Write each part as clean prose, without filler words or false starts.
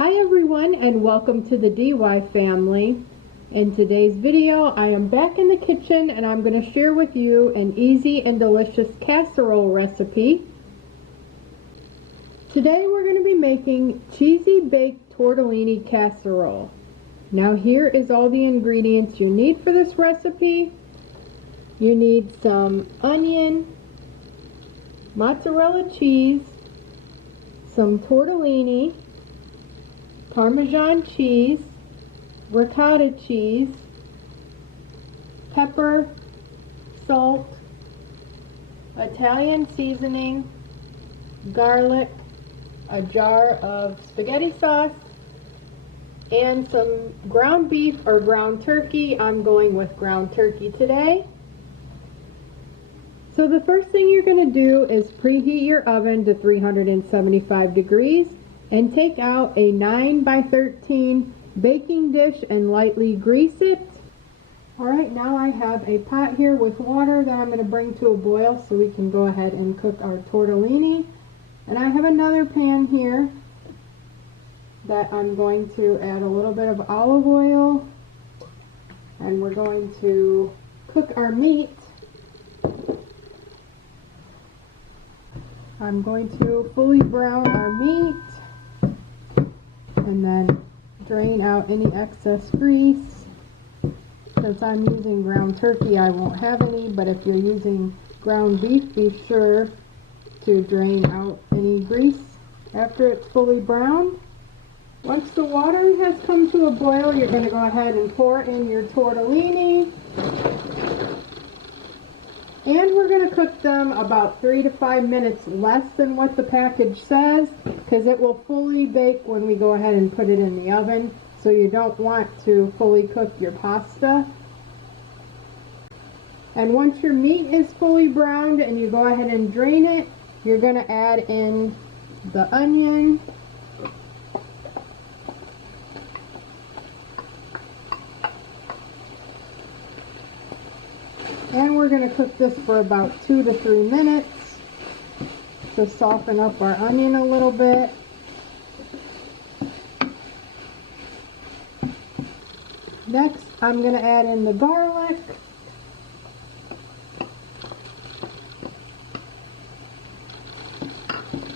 Hi everyone, and welcome to the DY family. In today's video I am back in the kitchen and I'm going to share with you an easy and delicious casserole recipe. Today we're going to be making cheesy baked tortellini casserole. Now here is all the ingredients you need for this recipe. You need some onion, mozzarella cheese, some tortellini, Parmesan cheese, ricotta cheese, pepper, salt, Italian seasoning, garlic, a jar of spaghetti sauce, and some ground beef or ground turkey. I'm going with ground turkey today. So the first thing you're going to do is preheat your oven to 375 degrees and take out a 9x13 baking dish and lightly grease it. Alright, now I have a pot here with water that I'm going to bring to a boil so we can go ahead and cook our tortellini. And I have another pan here that I'm going to add a little bit of olive oil, and we're going to cook our meat. I'm going to fully brown our meat and then drain out any excess grease. Since I'm using ground turkey, I won't have any, but if you're using ground beef, be sure to drain out any grease after it's fully browned. Once the water has come to a boil, you're going to go ahead and pour in your tortellini. And we're going to cook them about 3 to 5 minutes less than what the package says, because it will fully bake when we go ahead and put it in the oven. So you don't want to fully cook your pasta. And once your meat is fully browned and you go ahead and drain it, you're going to add in the onion, and we're going to cook this for about 2 to 3 minutes to soften up our onion a little bit. Next, I'm going to add in the garlic.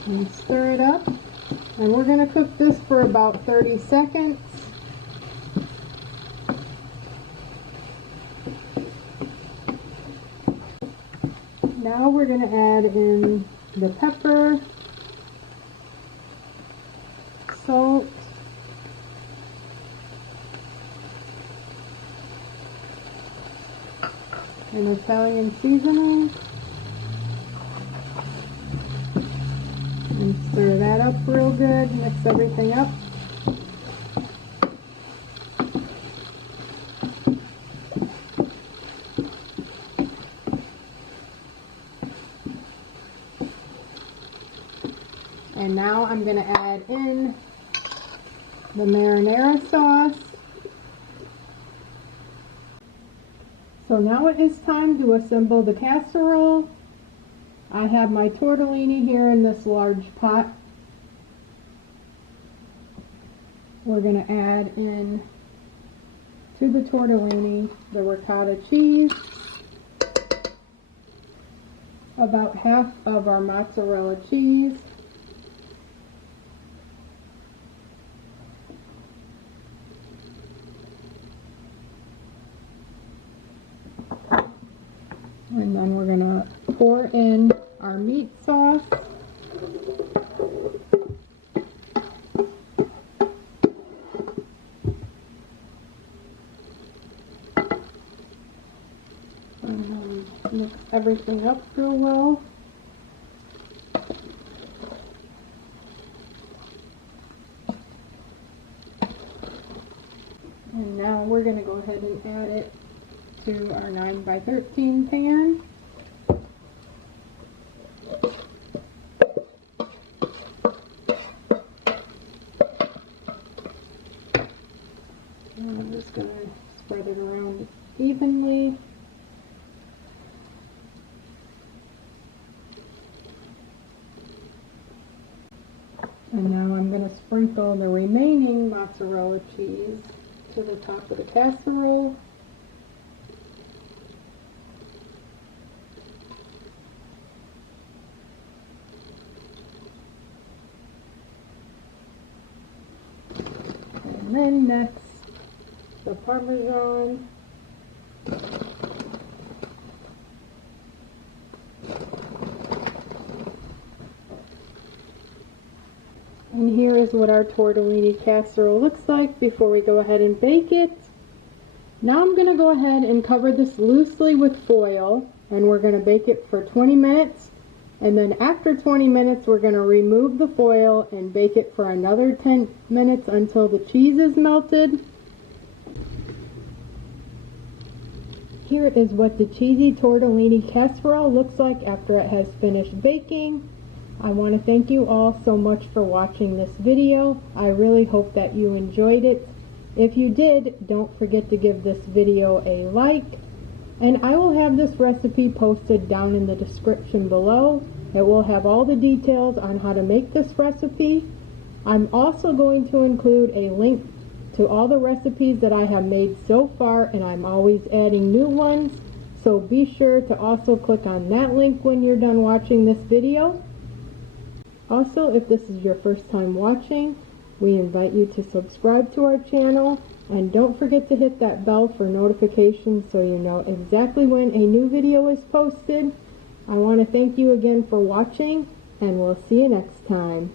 And stir it up. And we're going to cook this for about 30 seconds. Now we're going to add in the pepper, salt, and Italian seasoning, and stir that up real good. Mix everything up. And now I'm going to add in the marinara sauce. So now it is time to assemble the casserole. I have my tortellini here in this large pot. We're going to add in to the tortellini the ricotta cheese, about half of our mozzarella cheese, and then we're going to pour in our meat sauce. And mix everything up real well. And now we're going to go ahead and add it to our 9x13 pan. And I'm just going to spread it around evenly. And now I'm going to sprinkle the remaining mozzarella cheese to the top of the casserole. And then next, the Parmesan. And here is what our tortellini casserole looks like before we go ahead and bake it. Now I'm going to go ahead and cover this loosely with foil, and we're going to bake it for 20 minutes. And then after 20 minutes, we're going to remove the foil and bake it for another 10 minutes until the cheese is melted. Here is what the cheesy tortellini casserole looks like after it has finished baking. I want to thank you all so much for watching this video. I really hope that you enjoyed it. If you did, don't forget to give this video a like. And I will have this recipe posted down in the description below. It will have all the details on how to make this recipe. I'm also going to include a link to all the recipes that I have made so far, and I'm always adding new ones. So be sure to also click on that link when you're done watching this video. Also, if this is your first time watching, we invite you to subscribe to our channel, and don't forget to hit that bell for notifications so you know exactly when a new video is posted. I want to thank you again for watching, and we'll see you next time.